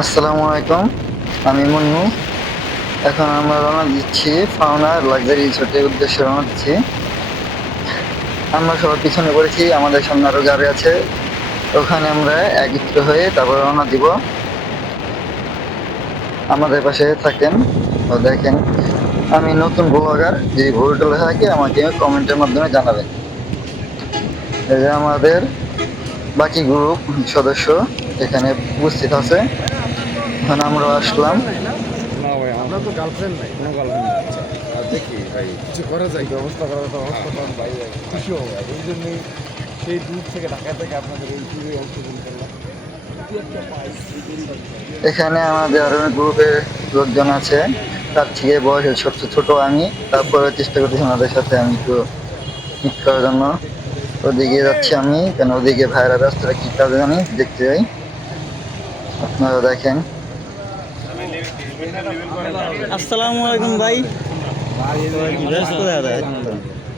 আসসালামু আলাইকুম। আমি মুন্নু। এখন আমরা রওনা দিচ্ছি পাওনা লাক্সারি রিসোর্টের উদ্দেশ্যে রওনা দিচ্ছি। আমরা সবার পিছনে পড়েছি, আমাদের সামনে আরো গাড়ি আছে। ওখানে আমরা একত্র হয়ে তারপর রওনা দিব। আমাদের পাশে থাকেন ও দেখেন। আমি নতুন ব্লগার, যদি ভুল টুল থাকে আমাকে কমেন্টের মাধ্যমে জানাবেন। এই যে আমাদের বাকি গ্রুপ সদস্য এখানে উপস্থিত আছে। এখন আমরা আসলাম। না ভাই আপনার তো গার্লফ্রেন্ড নাই, কোনো গার্লফ্রেন্ড নাই। আচ্ছা আর দেখি ভাই কিছু করা যায়, ব্যবস্থা করার তো অবস্থা তো আমি ভাই খুশি হবো ভাই। এই জন্যই সেই দূর থেকে ঢাকা থেকে আপনাদের এই ট্যুরে অংশগ্রহণ করলাম। এখানে আমাদের আরো গ্রুপের লোকজন আছে, তার থেকে বয়সে সবচেয়ে ছোট আমি। তারপরে চেষ্টা করতেছি ওনাদের সাথে আমি একটু মিট করার জন্য। ওদিকে যাচ্ছি আমি, কেন ওদিকে ভাইরা ব্যস্তরা কি কাজে জানি দেখতে যাই। আপনারা দেখেন। আসসালামু আলাইকুম ভাই। ব্যস্ত দাদা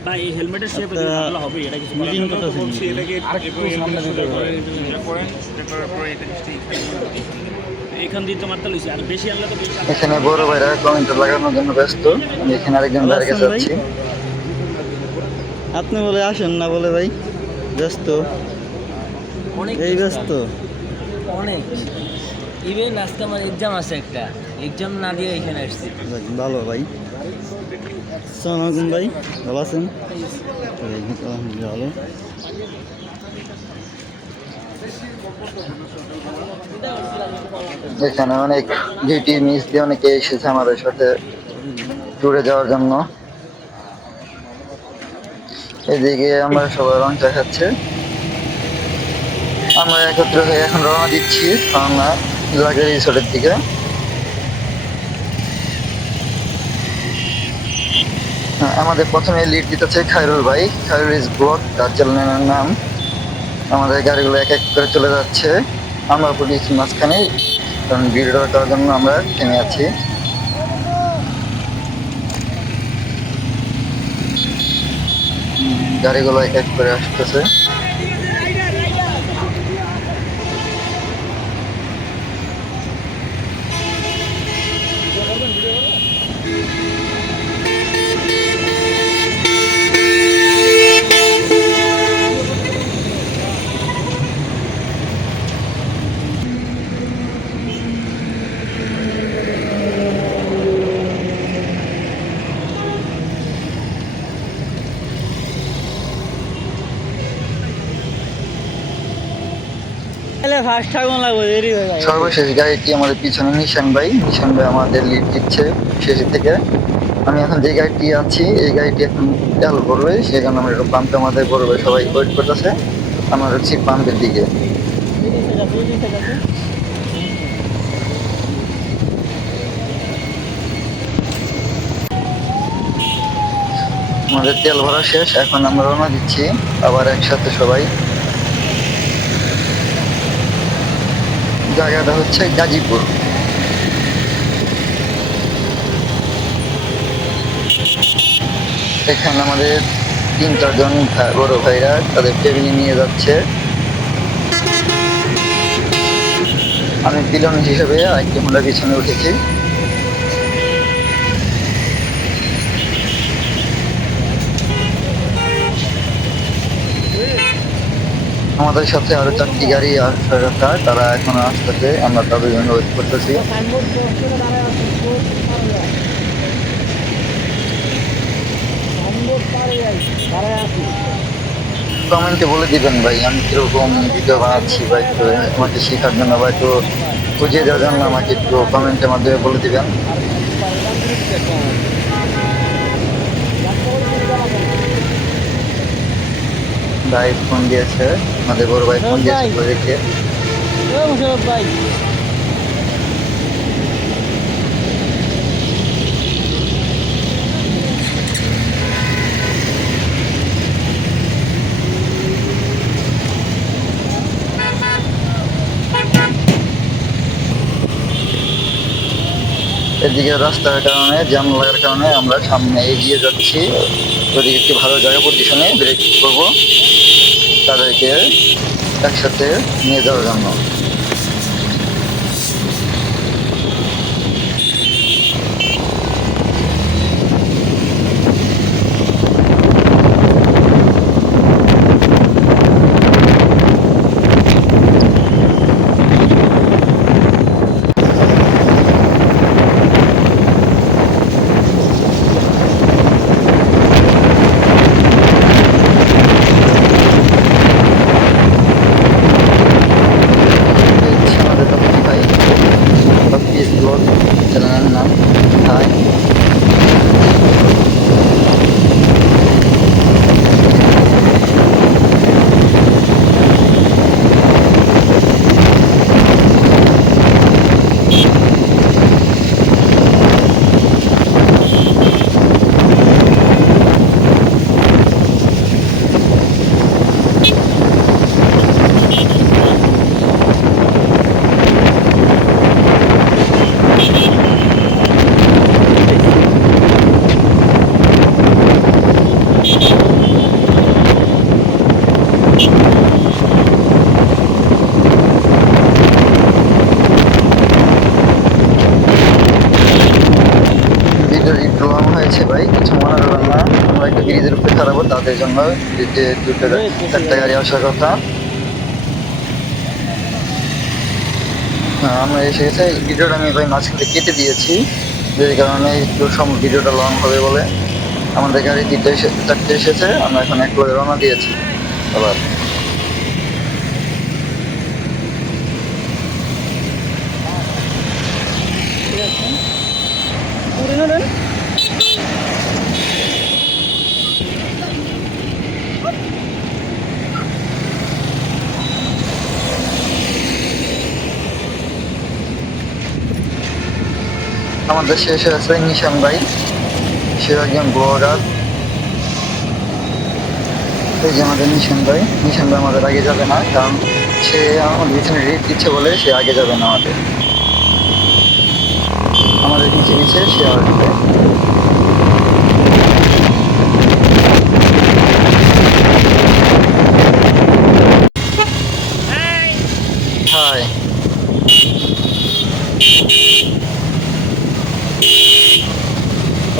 ভাই এই হেলমেটের শেপ যদি ভালো হবে এটা কিছু মিটিং কথা বলছি এটাকে আরেকটু সামনে দিতে হবে। করেন সেটা করার পরে এটা ঠিক এখান দিয়ে তো মারতে লইছি আর বেশি আনলে তো বেশি এখানে বড় ভাইরা কমেন্ট লাগানোর জন্য ব্যস্ত। আমি এখানে আরেকজন ভালো ভাইয়ের আছেন কাছে ভাই? যাচ্ছি। আপনি বলে আসেন না বলে ভাই, ব্যস্ত অনেক এই ব্যস্ত। অনেক ইভেন আজকে আমার এক্সাম আছে, একটা এক্সাম না দিয়ে এখানে আসছি। ভালো ভাই। আসসালামু আলাইকুম ভাই, ভালো আছেন? আলহামদুলিল্লাহ ভালো। এখানে অনেক ডিউটি মিস দিয়ে অনেকে এসেছে আমাদের সাথে ট্যুরে যাওয়ার জন্য। এদিকে আমরা সবাই রং চা খাচ্ছে। আমরা একত্র হয়ে এখন রওনা দিচ্ছি পাওনা লাক্সারি রিসোর্টের দিকে। আমাদের প্রথমে লিড দিতেছে খায়রুল ভাই। খায়রুল ইজ ব্লগ তার চ্যানেলের নাম। আমাদের গাড়িগুলো এক এক করে চলে যাচ্ছে, আমরা পড়েছি মাঝখানে, কারণ ভিডিও করার জন্য আমরা থেমে আছি। গাড়িগুলো এক এক করে আসতেছে। তাহলে ফার্স্ট আগুন লাগবে, দেরি হয়ে যাবে। সর্বশেষ গাড়িটি আমাদের পিছনে নিশান ভাই। নিশান ভাই আমাদের লিড দিচ্ছে শেষ থেকে। আমি এখন যে গাড়িটি আছি এই গাড়িটি এখন তেল করবে, সেই জন্য আমরা একটু পাম্পে আমাদের করবে, সবাই ওয়েট করতেছে। আমরা হচ্ছি পাম্পের দিকে। আমাদের তেল ভরা শেষ, এখন আমরা রওনা দিচ্ছি আবার একসাথে সবাই। জায়গাটা হচ্ছে গাজীপুর। এখানে আমাদের 3-4 জন বড় ভাইরা তাদের ফ্যামিলি নিয়ে যাচ্ছে। আমি পিলন হিসেবে আরেকটি হোন্ডা পিছনে উঠেছি। আমাদের সাথে আরো 4টি গাড়ি আসার কথা, তারা এখনো আসতেছে, আমরা তাদের জন্য ওয়েট করতেছি। কমেন্টে বলে দিবেন ভাই আমি কিরকম ভিডিও বানাচ্ছি, বা একটু আমাকে শেখার জন্য বা একটু বুঝিয়ে দেওয়ার জন্য আমাকে একটু কমেন্টের মাধ্যমে বলে দিবেন। ভাই ফোন দিয়েছে, আমাদের বড় ভাই ফোন দিয়েছে ওদেরকে। ভাই এদিকে রাস্তার কারণে, জ্যাম লাগার কারণে আমরা সামনে এগিয়ে যাচ্ছি। ওদিকে একটি ভালো জায়গা পজিশনে ব্রেক করবো তাদেরকে একসাথে নিয়ে যাওয়ার জন্য। লং হয়েছে ভাই, কিছু মনে করবেন না। আমরা একটা ব্রিজের উপরে খারাপ, তাদের জন্য যে দুটো চারটা গাড়ি আসার কথা। হ্যাঁ, আমরা এসে গেছে। ভিডিওটা আমি ভাই মাঝখান থেকে কেটে দিয়েছি, যে কারণে একটু ভিডিওটা লং হবে বলে। আমাদের গাড়ি চারটে এসেছে, আমরা এখন এক লগে রওনা দিয়েছি আবার। আমাদের শেষে আছে নিশান ভাই, সে একজন ব্লগার। এই যে আমাদের নিশান ভাই আমাদের আগে যাবে না, কারণ সে আমাদের পিছনে রেট দিচ্ছে বলে সে আগে যাবে না। আমাদের পিছে পিছে সে আসবে। হাই,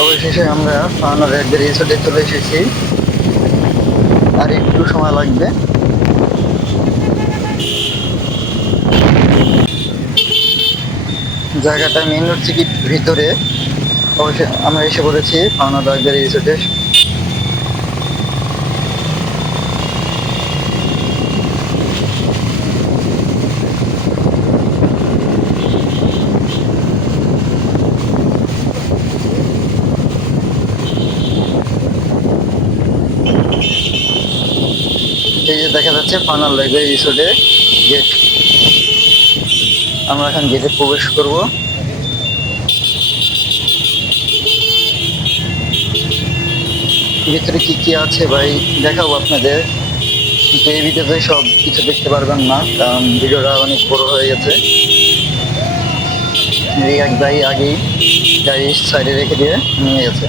অবশেষে আমরা ফানার একবার রিসোর্টে চলে এসেছি। আর একটু সময় লাগবে। জায়গাটা মেন রোড থেকে ভিতরে। অবশ্যই আমরা এসে পড়েছি ফানার একবার রিসোর্টে। এই যে দেখা যাচ্ছে ফানার লাইব্রেরি রিসোর্টে গেট। আমরা এখন গেটে প্রবেশ করব। ভিতরে কি কি আছে ভাই দেখাবো আপনাদের, কিন্তু এই ভিডিওতে সব কিছু দেখতে পারবেন না, কারণ ভিডিওটা অনেক বড় হয়ে গেছে। এক ভাই আগেই গাড়ি সাইডে রেখে দিয়ে নিয়ে গেছে।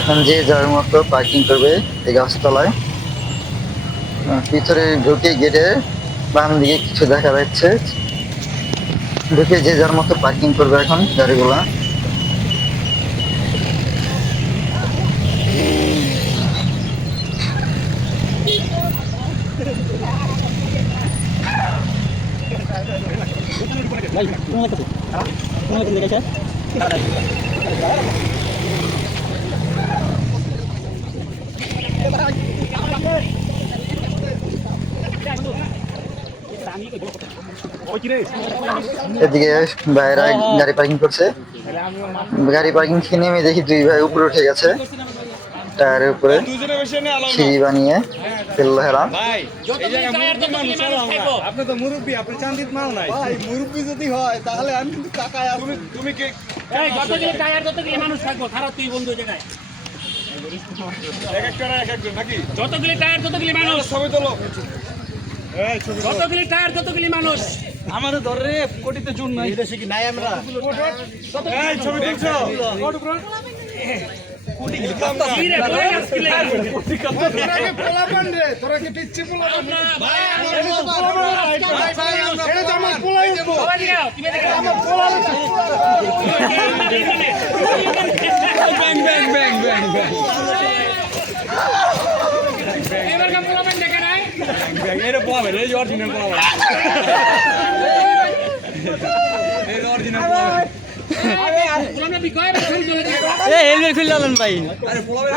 এখন যে যার মতো পার্কিং করবে এই গাছতলায়। ভিতরে ঢুকে গেটে বাম দিকে কিছু দেখা যাচ্ছে, ঢুকে যে যার মতো পার্কিং করবে এখন গাড়িগুলা। এদিকে ভাইরা গাড়ি পার্কিং করছে। গাড়ি পার্কিং থেকে নেমে দেখি দুই ভাই উপরে উঠে গেছে, টায়ারের উপরে সিঁড়ি বানিয়ে ফেললো হেরা। আপনি তো মুরব্বী, আপনি চান্দিত মাল নাই। ভাই মুরব্বী যদি হয় তাহলে আমি কিন্তু কাকায় তুমি কি যতগুলি মানুষ থাকবো খারাপ তুই বন্ধু জায়গায় এক একজন নাকি? যতগুলি টায়ার ততগুলি মানুষ, ছবি তোলো। যতগুলি টায়ার ততগুলি মানুষ। আমাদের ধরে কোটিতে চুন নাই দেশে কি নাই আমরা এই ছবি তুলছো? কি রে, বলে গাছ কি লাগে? তোরা কি পোলাপান রে? তোরা কি পিচ্ছি পোলাপান? ভাই, এটা তো আমার পোলাই দেবো। সবাই দিকে আও, তুমি দিকে আও। আমার পোলাই এবার কাম পোলাপান দেখে নাই? এটা পোলাবেন, এই অরিজিনাল পোলাবেন। এই অরিজিনাল পোলাবেন। পোলাপান বিকয় এবার ছবি চলে যায়। হেলমেট খুলে আলেন ভাই আরে পোলাবেন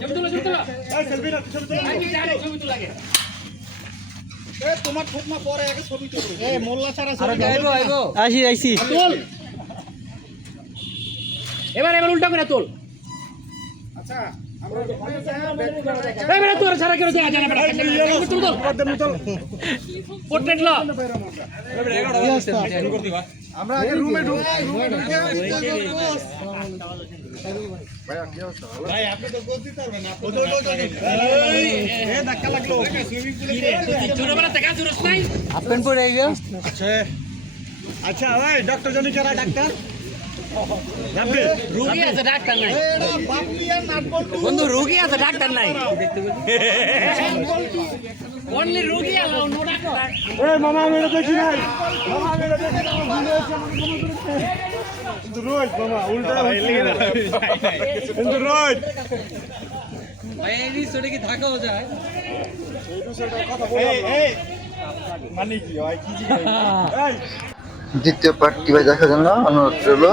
ছবি তুলো, ছবি তুলো। এই সেলফি না, ছবি তোলো। আমি জানি ছবি তুলো লাগে। এই তোমার ঠোঁট না পরে আগে ছবি তোলো। এই মোল্লা ছাড়া ছবি আইছি তোল। এবার উল্টা করে তোল। আচ্ছা তোর ছাড়া কেউ দেওয়া যায় না পোর্ট্রেট ল আমরা আগে রুমে ঢুকি ছোটবেলা থেকে জুরস নাই আচ্ছা ওই ডক্টর জানি কারা ডাক্তার রোগী আছে ডাক্তার নাই বন্ধু রোগী আছে ডাক্তার নাই অনলি রোগী আলাও নো ডাক্তার এই মামা আমি এটা দেখি নাই মামা আমি এটা দেখি নাই কিন্তু রোজ মামা উল্টা কিন্তু রোজ ভাই এই রিসোর্টে কি থাকাও যায় এই মানে কি হয় কি দ্বিতীয় পার্টটি দেখার জন্য অনুরোধ রইল।